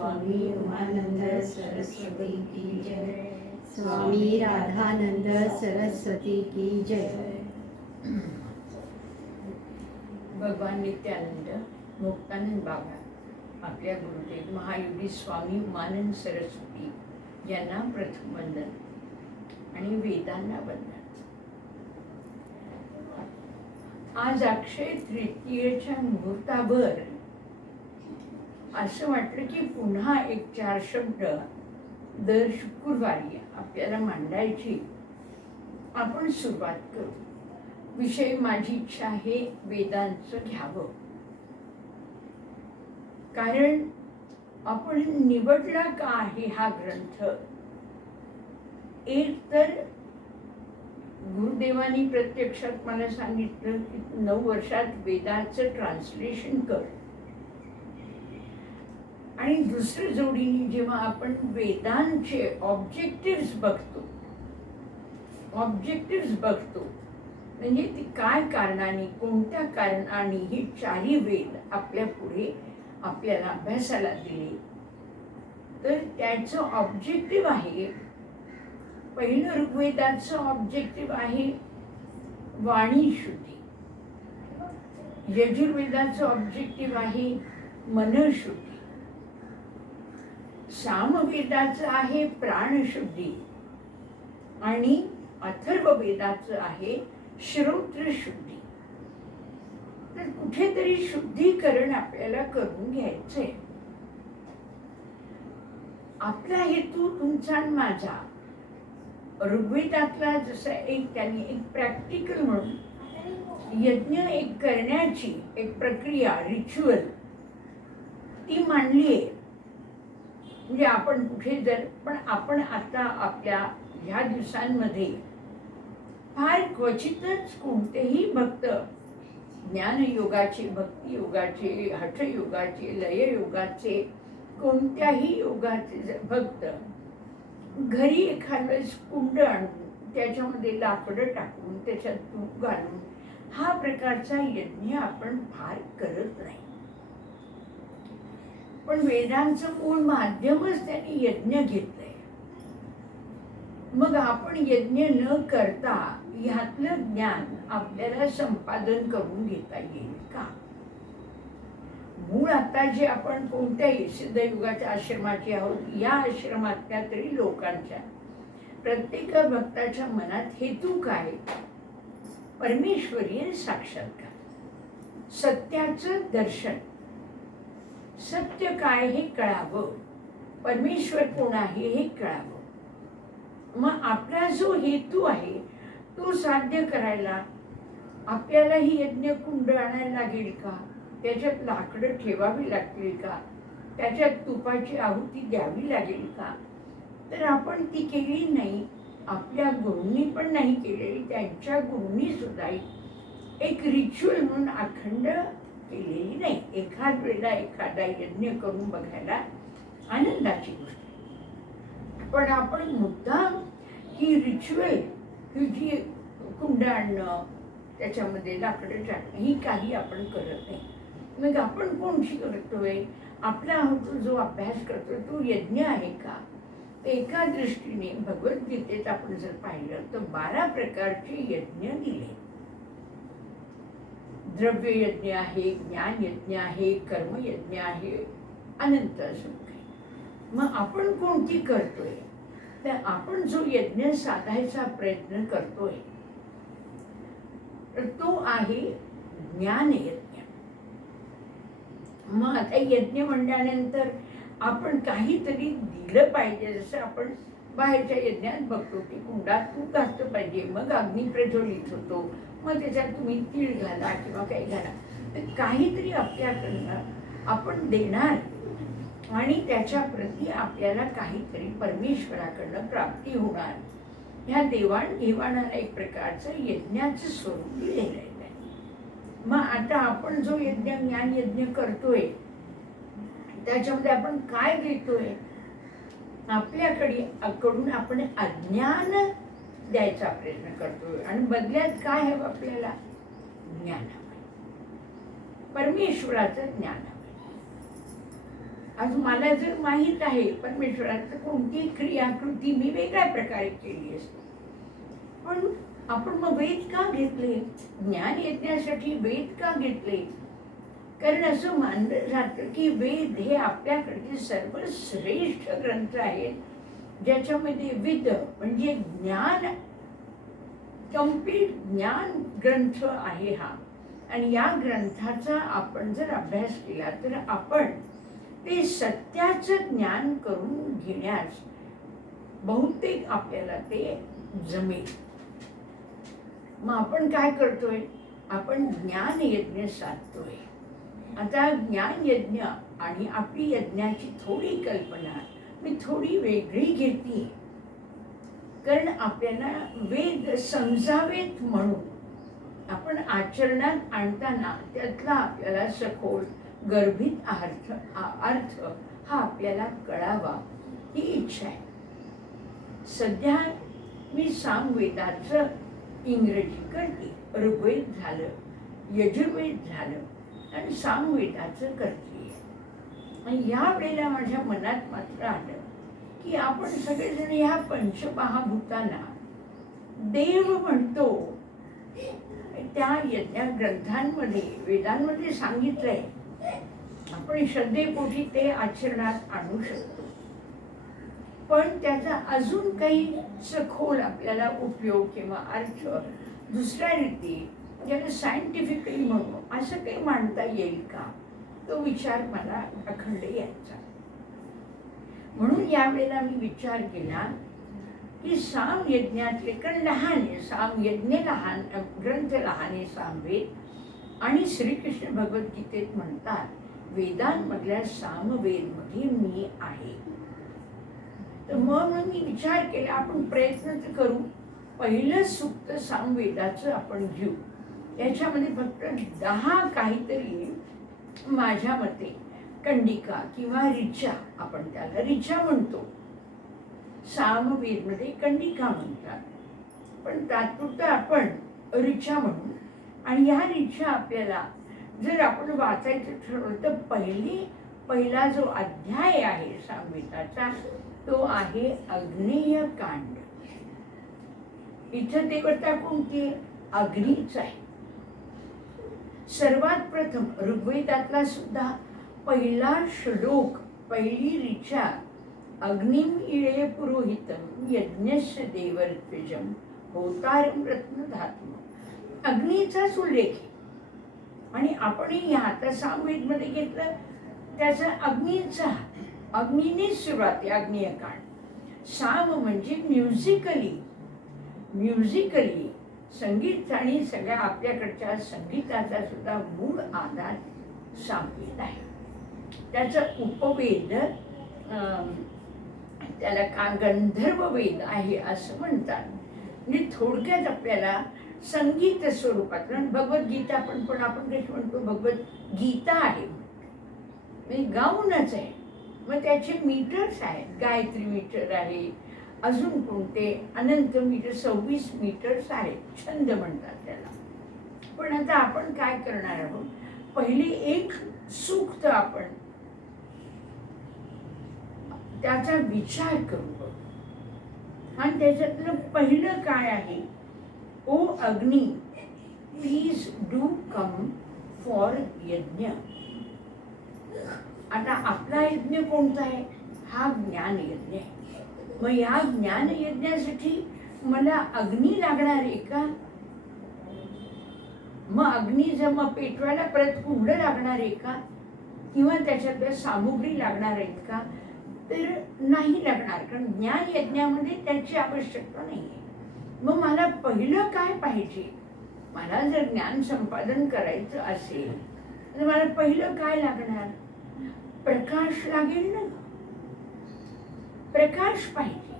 स्वामी उमानंद सरस्वती की जय। स्वामी राधानंद सरस्वती की जय। भगवान नित्यानंद मुक्तानंद बाबा आपल्या गुरुदेव महायोगी स्वामी उमानंद सरस्वती यांना प्रथम वंदन आणि वेदांना वंदन। आज अक्षय तृतीयेच्या मुहूर्तावर असं वाटलं की पुन्हा एक 4 शब्द दर शुक्रवारी आपल्याला मांडायची आपण सुरुवात करू। विषय माझी इच्छा आहे वेदांचं घ्यावं, कारण आपण निवडला का आहे हा ग्रंथ। एक तर गुरुदेवांनी प्रत्यक्षात मला सांगितलं की 9 वर्षात वेदाचं ट्रान्सलेशन कर, आणि दुसऱ्या जोडीने जेव्हा आपण वेदांचे ऑब्जेक्टिव्स बघतो म्हणजे ती काय कारणाने, कोणत्या कारणाने ही 4ही वेद आपल्या पुढे आपल्याला अभ्यासाला दिले, तर त्याचं ऑब्जेक्टिव्ह आहे, पहिलं ऋग्वेदाचं ऑब्जेक्टिव्ह आहे वाणी शुद्धी, यजुर्वेदाचं ऑब्जेक्टिव्ह आहे मनःशुद्धी, सामवेदाचं आहे प्राणशुद्धी, आणि अथर्ववेदाचं आहे श्रोत्रशुद्धी। तर कुठेतरी शुद्धीकरण आपल्याला करून घ्यायचंय। आपला हेतू तुमचा आणि माझा ऋग्वेदातला जसा त्यांनी एक प्रॅक्टिकल म्हणून यज्ञ एक करण्याची एक प्रक्रिया, रिच्युअल ती मांडली आहे। म्हणजे आपण कुठे जर पण आपण आता आपल्या ह्या दिवसांमध्ये फार क्वचितच कोणतेही भक्त ज्ञानयोगाचे, भक्तियोगाचे, हठयोगाचे, लययोगाचे, कोणत्याही योगाचे भक्त घरी एखादं कुंड आणून त्याच्यामध्ये लाकडं टाकून त्याच्यात तूप घालून हा प्रकारचा यज्ञ आपण फार करत नाही। पण वेदांचं मूळ माध्यमच त्यांनी यज्ञ घेतलंय। मग आपण यज्ञ न करता ह्यातलं ज्ञान आपल्याला संपादन करून घेता येईल का? मूळ आता जे आपण कोणत्याही सिद्धयुगाच्या आश्रमाचे आहोत, या आश्रमातल्या तरी लोकांच्या प्रत्येक भक्ताच्या मनात हेतू काय? परमेश्वरीय साक्षात्कार, सत्याचं दर्शन, सत्य काय हे कळावं, परमेश्वर कोण आहे हे कळावं। मग आपला जो हेतू आहे तो साध्य करायला आपल्याला ही यज्ञ कुंड आणायला लागेल का? त्याच्यात लाकडं ठेवावी लागतील का? त्याच्यात तुपाची आहुती द्यावी लागेल का? तर आपण ती केली नाही, आपल्या गुरूंनी पण नाही केलेली, त्यांच्या गुरूंनी सुद्धा एक रिच्युअल म्हणून अखंड केलेली नाही। एखाद वेळेला एखादा यज्ञ करून बघायला आनंदाची गोष्ट, पण आपण मुद्दाम ही रिच्युअल, ही जी कुंड आणणं, त्याच्यामध्ये लाकडं टाकणं, ही काही आपण करत नाही। मग आपण कोणशी करतोय? आपला जो अभ्यास करतोय तो यज्ञ आहे का? एका दृष्टीने भगवद्गीतेत आपण जर पाहिलं तर 12 प्रकारचे यज्ञ दिले। द्रव्य यज्ञ आहे, ज्ञान यज्ञ आहे, कर्मयज्ञ आहे, अनंत असं काही। मग आपण कोणती करतोय? तर आपण जो यज्ञ साधायचा प्रयत्न करतोय तर तो आहे ज्ञान यज्ञ। मग आता यज्ञ म्हणल्यानंतर आपण काहीतरी दिलं पाहिजे। जसं आपण बाहेरच्या यज्ञात बघतो की कुंडात तूप घातलं पाहिजे, मग अग्नी प्रज्वलित होतो, मग त्याच्यात तुम्ही तीळ घाला किंवा काही घाला, तर काहीतरी आपल्याकडनं आपण देणार आणि त्याच्या प्रती आपल्याला काहीतरी परमेश्वराकडनं प्राप्ती होणार। ह्या देवाणघेवाणाला एक प्रकारचं यज्ञाचं स्वरूप दिलेलं आहे। मग आता आपण जो यज्ञ ज्ञान यज्ञ करतोय त्याच्यामध्ये आपण काय देतोय? आपल्याकडून आपण अज्ञान द्यायचा प्रयत्न करतोय, आणि बदल्यात काय हवं आपल्याला? ज्ञान हवं, परमेश्वराचं ज्ञान हवं। आज मला जर माहीत आहे परमेश्वराचं कोणती क्रियाकृती मी वेगळ्या प्रकारे केली असते, पण आपण मग वेद का घेतले? ज्ञान यज्ञासाठी वेद का घेतले? कारण असं मानलं जातं की वेद हे आपल्याकडचे सर्वश्रेष्ठ ग्रंथ आहेत, ज्याच्यामध्ये विद म्हणजे ज्ञान, कम्प्लीट ज्ञान ग्रंथ आहे हा. आणि या ग्रंथाचा आपण जर अभ्यास केला तर आपण ते सत्याचं ज्ञान करून घेण्यास बहुतेक आपल्याला ते जमेल. मग आपण काय करतोय? आपण ज्ञान यज्ञ साधतोय. आता ज्ञान यज्ञ आणि आपली यज्ञाची थोडी कल्पना मी थोडी वेगळी घेतली, कारण आपल्याला वेद समजावेत म्हणून आपण आचरणात आणताना त्यातला आपल्याला सखोल गर्भित अर्थ हा आपल्याला कळावा ही इच्छा आहे. सध्या मी सामवेदाचं इंग्रजी करते. ऋग्वेद झालं, यजुर्वेद झालं आणि सामवेदाचं करते. आणि या वेळेला माझ्या मनात मात्र आलं की आपण सगळेजण ह्या पंचमहाभूतांना देव म्हणतो. त्या यज्ञ ग्रंथांमध्ये वेदांमध्ये सांगितलंय, आपण श्रद्धेपोटी ते आचरणात आणू शकतो, पण त्याचा अजून काही सखोल आपल्याला उपयोग किंवा अर्थ दुसऱ्या रीती ज्याला सायंटिफिकली म्हणू असं काही मांडता येईल का, तो विचार मला अखंड यायचा. म्हणून यावेळेला मी विचार केला की साम यज्ञातले, कारण लहान आहे साम यज्ञ, लहान ग्रंथ लहान आहे सामवेद. आणि श्रीकृष्ण भगवद्गीतेत म्हणतात वेदांमधल्या सामवेदमध्ये मी आहे. तर मग मी विचार केला आपण प्रयत्न तर करू. पहिलं सूक्त सामवेदाचं आपण घेऊ. याच्यामध्ये फक्त 10 काहीतरी माझ्या मते कंडिका किंवा ऋचा, आपण त्याला ऋचा म्हणतो, सामवेदमध्ये कंडिका म्हणतात, पण तात्पुरतं आपण ऋचा म्हणू. आणि ह्या ऋचा आपल्याला जर आपण वाचायचं ठरवलं तर पहिला जो अध्याय आहे सामवेदाचा तो आहे अग्नेय कांड. इथं देवता कोणती? अग्नीच आहे. सर्वात प्रथम ऋग्वेदातला सुद्धा पहिला श्लोक, पहिली ऋचा, अग्निम इळे पुरोहितम यज्ञस्य देवर्त्विजम होतारम रत्नधातुम, अग्नीचाच उल्लेख आहे. आणि आपणही आता सामवेदमध्ये घेतलं त्याचा अग्नीनेच सुरुवात आहे. अग्नेयकांड. साम म्हणजे म्युझिकली संगीत आणि सगळ्या आपल्याकडच्या संगीताचा सुद्धा मूळ आधार सामवेद आहे. त्याचं उपवेद त्याला गंधर्व वेद आहे असं म्हणतात. म्हणजे थोडक्यात आपल्याला संगीत स्वरूपात, कारण भगवद्गीता पण आपण कशी म्हणतो भगवद्गीता आहे म्हणजे गाऊनच आहे. मग त्याचे मीटर्स आहेत, गायत्री मीटर आहे, अजून कोणते अनंत मीटर, 26 मीटर्स आहेत, छंद म्हणतात त्याला. पण आता आपण काय करणार आहोत, पहिली एक सूक्त आपण त्याचा विचार करू. आणि त्याच्यातलं पहिलं काय आहे, ओ अग्नी प्लीज डू कम फॉर यज्ञ. आता आपला यज्ञ कोणता आहे? हा ज्ञान यज्ञ आहे. मग या ज्ञान यज्ञासाठी मला अग्नी लागणार आहे का? मग अग्नी जर मग पेटवायला परत कुंड लागणार आहे का? किंवा त्याच्यात सामुग्री लागणार आहेत का? तर नाही लागणार, कारण ज्ञान यज्ञामध्ये त्याची आवश्यकता नाही आहे. मग मला पहिलं काय पाहिजे? मला जर ज्ञान संपादन करायचं असेल तर मला पहिलं काय लागणार? प्रकाश लागेल ना. प्रकाश पाहिजे,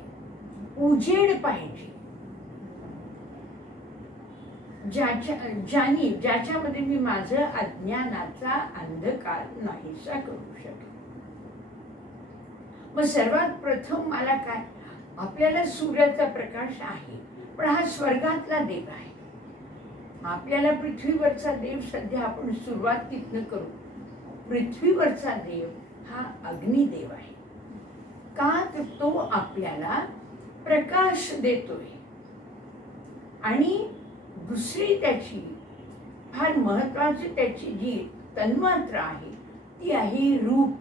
उजेड पाहिजे, ज्याच्यामध्ये मी माझं अज्ञानाचा अंधकार नाहीसा करू शकेन. मग सर्वात प्रथम मला काय? आपल्याला सूर्याचा प्रकाश आहे, पण हा स्वर्गातला देव आहे. आपल्याला पृथ्वीवरचा देव सध्या आपण सुरुवात तिथनं करू. पृथ्वीवरचा देव हा अग्निदेव आहे. का तर तो आपल्याला प्रकाश देतोय. आणि दुसरी त्याची फार महत्वाची त्याची जी तन्मात्रा आहे ती आहे रूप.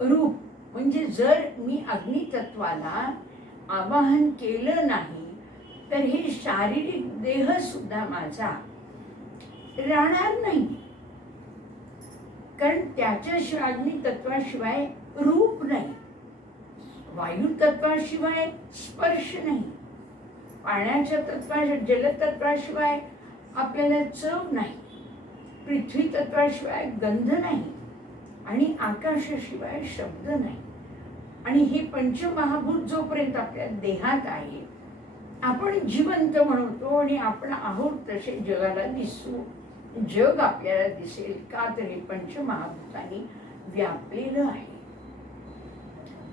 रूप म्हणजे जर मी अग्नितत्वाला आवाहन केलं नाही तर हे शारीरिक देह सुद्धा माझा राहणार नाही. कारण त्याच्याशिवाय अग्नितत्वाशिवाय रूप नाही, वायू तत्वाशिवाय स्पर्श नाही, पाण्याच्या जलतत्वाशिवाय आपल्याला चव नाही, पृथ्वी तत्वाशिवाय गंध नाही आणि आकाशाशिवाय शब्द नाही. आणि हे पंचमहाभूत जोपर्यंत आपल्या देहात आहे आपण जिवंत म्हणतो आणि आपण आहोत तसे जगाला दिसू. जग आपल्याला दिसेल का तर हे पंचमहाभूतांनी व्यापलेलं आहे.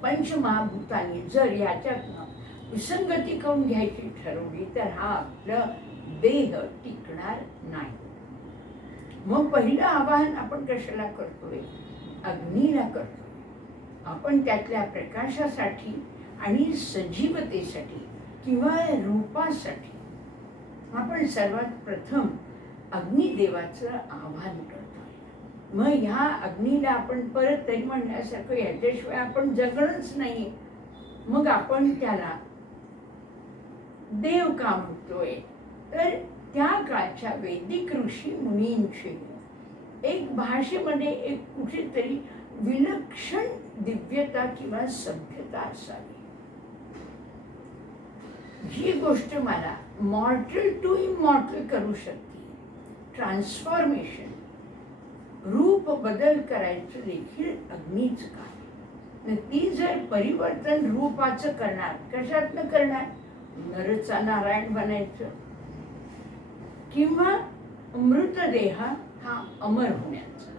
पंचमहाभूतांनी जर याच्यातनं विसंगती करून घ्यायची ठरवली तर हा आपला देह टिकणार नाही. मग पहिलं आवाहन आपण कशाला करतोय? अग्नीला करतोय. आपण त्यातल्या प्रकाशासाठी आणि सजीवतेसाठी किंवा रूपासाठी आपण सर्वात प्रथम अग्निदेवाचं आवाहन करतोय. मग ह्या अग्नीला आपण परत तरी म्हणण्यासारखं याच्याशिवाय आपण जगणंच नाही. मग आपण त्याला देव का म्हणतोय? तर त्या काळच्या वैदिक ऋषी मुनींची एक भाषेमध्ये एक कुठेतरी विलक्षण दिव्यता किंवा सभ्यता असावी. जी गोष्ट मला मॉर्टल टू इमॉर्टल करू शकते, ट्रान्सफॉर्मेशन, रूप बदल करायचं देखील अग्नीच काम. ती जर परिवर्तन रूपाचं करणार, कशातनं करणार? नरचा नारायण बनायचं किंवा मृतदेह हा अमर होण्याचं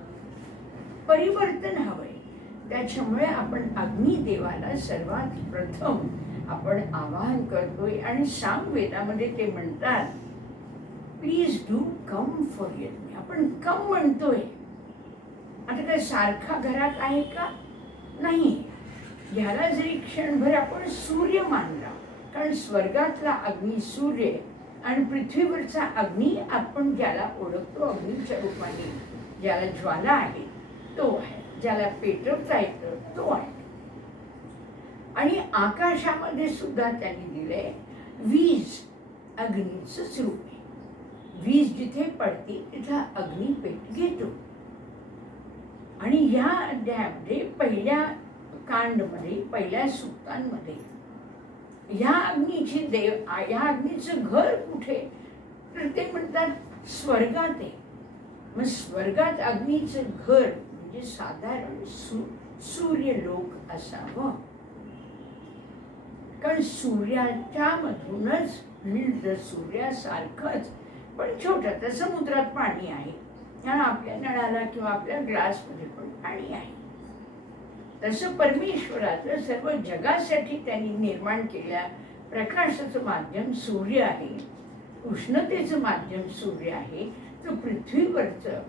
परिवर्तन हवंय. त्याच्यामुळे आपण अग्निदेवाला सर्वात प्रथम आपण आवाहन करतोय. आणि सामवेदामध्ये ते म्हणतात प्लीज डू कम फॉर यज्ञ. आपण कम म्हणतोय. आता काय सारखा घरात आहे का? नाही. ह्याला जरी क्षणभर आपण सूर्य मानला, कारण स्वर्गातला अग्नी सूर्य आणि पृथ्वीवरचा अग्नी आपण ज्याला ओळखतो अग्नीच्या रूपाने, ज्याला ज्वाला आहे तो आहे, ज्याला पेटवता येतं तो आहे. आणि आकाशामध्ये सुद्धा त्यांनी दिलंय वीज अग्नीचंच रूप आहे. वीज जिथे पडते तिथं अग्नी पेट घेतो. आणि ह्या अध्यायामध्ये पहिल्या कांडमध्ये पहिल्या सूक्तांमध्ये ह्या अग्नीची ह्या अग्नीचं घर कुठे? तर ते म्हणतात स्वर्गात आहे. मग स्वर्गात अग्नीचं घर म्हणजे साधारण सूर्यलोक असावं. कारण सूर्याच्या मधूनच मिळतं, सूर्यासारखंच पण छोटं. तर समुद्रात पाणी आहे आणि आपल्या नळाला किंवा आपल्या ग्लासमध्ये पण पाणी आहे. तसं परमेश्वराचं सर्व जगासाठी त्यांनी निर्माण केलेल्या प्रकाशाचं माध्यम सूर्य आहे, उष्णतेचं माध्यम सूर्य आहे. तर पृथ्वीवरचं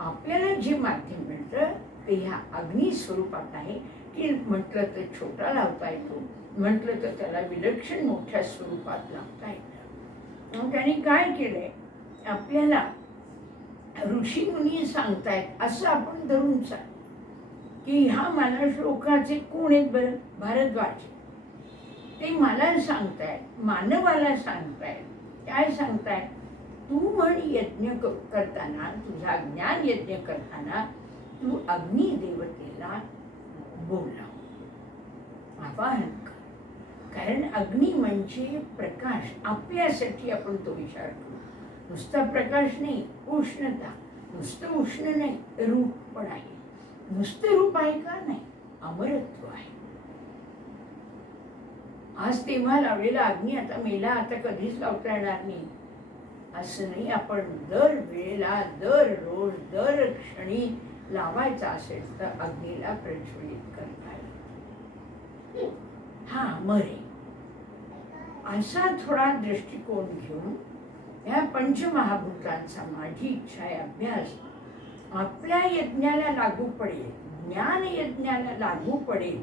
आपल्याला जे माध्यम मिळतं ते ह्या अग्नी स्वरूपात आहे. की म्हटलं तर छोटा लावता येतो, म्हटलं तर त्याला विलक्षण मोठ्या स्वरूपात लावता येतं. मग त्यांनी काय केलंय? आपल्याला ऋषी मुनी सांगतायत असं आपण धरून चाल की ह्या मला श्लोकाचे कोण आहेत बरं? भारद्वाज. ते मला सांगतायत, मानवाला सांगतायत. काय सांगतायत? तू म्हण यज्ञ करताना, तुझा ज्ञान यज्ञ करताना तू अग्नी देवतेला बोलाव, आवाहन कर. कारण अग्नी म्हणजे प्रकाश. आपल्यासाठी आपण तो विचार करू. नुसता प्रकाश नाही, उष्णता. नुसतं उष्ण नाही, रूप पण आहे. नुसतं रूप आहे का? नाही, अमरत्व आहे. आज तेव्हा लावलेला अग्नी आता मेला, आता कधीच लावता येणार नाही असं नाही. आपण दर वेळेला, दररोज, दर क्षणी लावायचा असेल तर अग्नीला प्रज्वलित करता येईल. हा अमर आहे असा थोडा दृष्टिकोन घेऊन या पंचमहाभूतांचा माझी इच्छा आहे अभ्यास आपल्या यज्ञाला लागू पडेल, ज्ञान यज्ञाला लागू पडेल,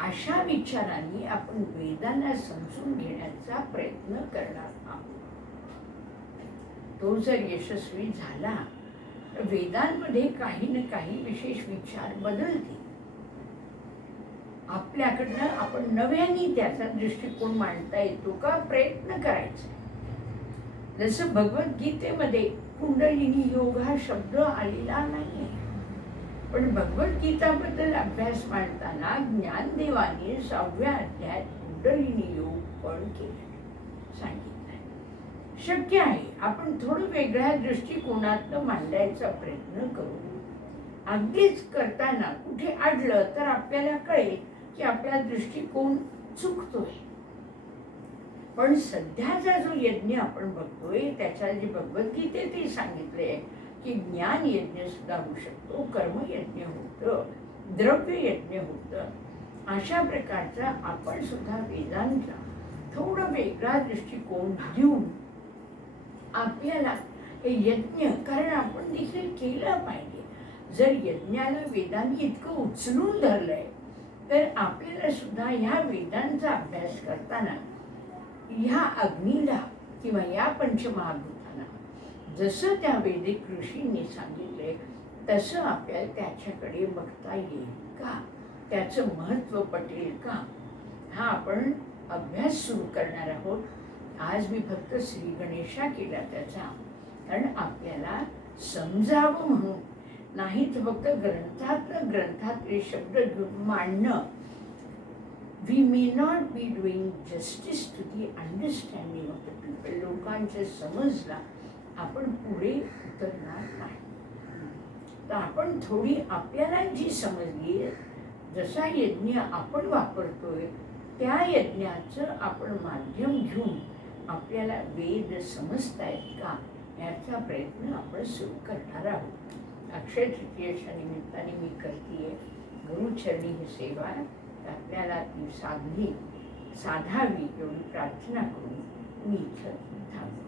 अशा विचारांनी आपण वेदांना समजून घेण्याचा प्रयत्न करणार आहोत. तो जर यशस्वी झाला तर वेदांमध्ये काही ना काही विशेष विचार बदलतील. आपल्याकडनं आपण नव्याने त्याचा दृष्टिकोन मांडता येतो का, प्रयत्न करायचा. जसं भगवद्गीतेमध्ये कुंडलिनी योग हा शब्द आलेला नाही, पण भगवद्गीताबद्दल अभ्यास मांडताना ज्ञानदेवाने 6व्या अध्यायात कुंडलिनी योग पण सांगितलं. शक्य आहे आपण थोडं वेगळ्या दृष्टिकोनातनं मांडायचा प्रयत्न करू. अगदीच करताना कुठे अडलं तर आपल्याला कळेल की आपला दृष्टिकोन चुकतोय. पण सध्याचा जो यज्ञ आपण बघतोय त्याच्या जे भगवद्गीतेत सांगितले की ज्ञान यज्ञ सुद्धा होऊ शकतो, कर्मयज्ञ होतं, द्रव्य यज्ञ होतं. अशा प्रकारचा आपण सुद्धा वेदांचा थोडा वेगळा दृष्टिकोन देऊन आपल्याला हे यज्ञ, कारण आपण देखील केलं पाहिजे. जर यज्ञाला वेदांनी इतकं उचलून धरलंय तर आपल्याला सुद्धा ह्या वेदांचा अभ्यास करताना ह्या अग्नीला किंवा या पंचमहाभूतांना जसं त्या वैदिक ऋषींनी सांगितले तसं आपल्याला त्याच्याकडे बघता येईल का, त्याचं महत्त्व पटेल का, हा आपण अभ्यास सुरू करणार आहोत. आज मी फक्त श्री गणेशा केला त्याचा, कारण आपल्याला समजावं म्हणून, नाही तर फक्त ग्रंथातले शब्द घेऊन मांडणं. We may not be doing justice to the understanding of the people. लोकांच्या समजला आपण पुढे उतरणार नाही. तर आपण थोडी आपल्याला जी समजली, जसा यज्ञ आपण वापरतोय त्या यज्ञाचं आपण माध्यम घेऊन आपल्याला वेद समजतायत का याचा प्रयत्न आपण सुरू करणार आहोत. अक्षय तृतीयेच्या निमित्ताने मी करते गुरुचरणी ही सेवा आपल्याला ती साधावी एवढी प्रार्थना करून मी इथं थांबतो.